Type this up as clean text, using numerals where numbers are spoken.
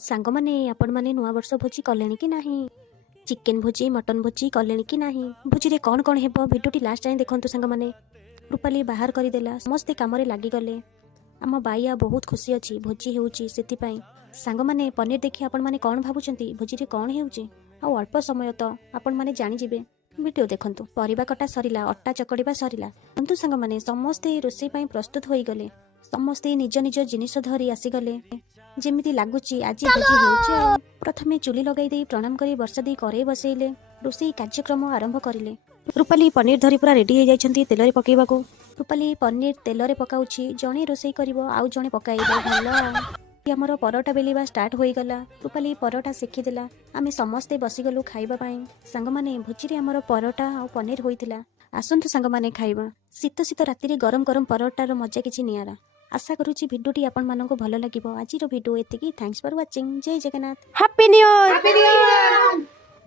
सांगमाने आपण माने नुआ वर्ष भोजी कले कि नाही चिकेन भोजी मटन भोजी कले कि नाही भोजी कौन कौन हेब भिडियोटी लास्ट जाए देखु सांगमाने रूपाली बाहर करदेला समस्ते काम लगिगले आम बाइया बहुत खुशी अच्छी भोजी होउची सेतिपाई सांगमाने पनीर देखि आपण माने कौन भाबुचंती भोजी कौन हेउची आ अल्प समय तो आपण माने जानि जिबे वीडियो देखंतु परिबा कटा सरिला अट्टा चकड़ीबा सरिला किंतु सांगमाने समस्ते रोषेई पाई प्रस्तुत होई गले समस्ते निज निज जिनिस धरी आसीगले जेमिति लागुची आज भोजी हेउची प्रथमे चुली लगाई दे प्रणाम करी वर्षा दी करे बसैले रोषेई कार्यक्रम आरंभ करिले रूपाली पनीर धरी पूरा रेडी हो जाइछंती तेलरे पकेइबाकू रूपाली पनीर तेलरे पकाउची जणे रोषेई करिवो आउ जणे पकाइबो भलो आमर परोटा बेलिबा स्टार्ट होई गला रूपाली परोटा सेखी देला आमे समस्ते बसिगलु खाइबा पाई सांगमाने भोजी आमर परोटा आ पनीर होइतिला आसंतु सांगमाने खाइबा शीत शीत राति गरम गरम परोटार मजा किछि नियारा आशा करूची भिडियोटी आपण माननको भलो लागिबो आजिरो भिडियो एतिकी थैंक्स फॉर वाचिंग जय जगन्नाथ हैप्पी न्यू ईयर।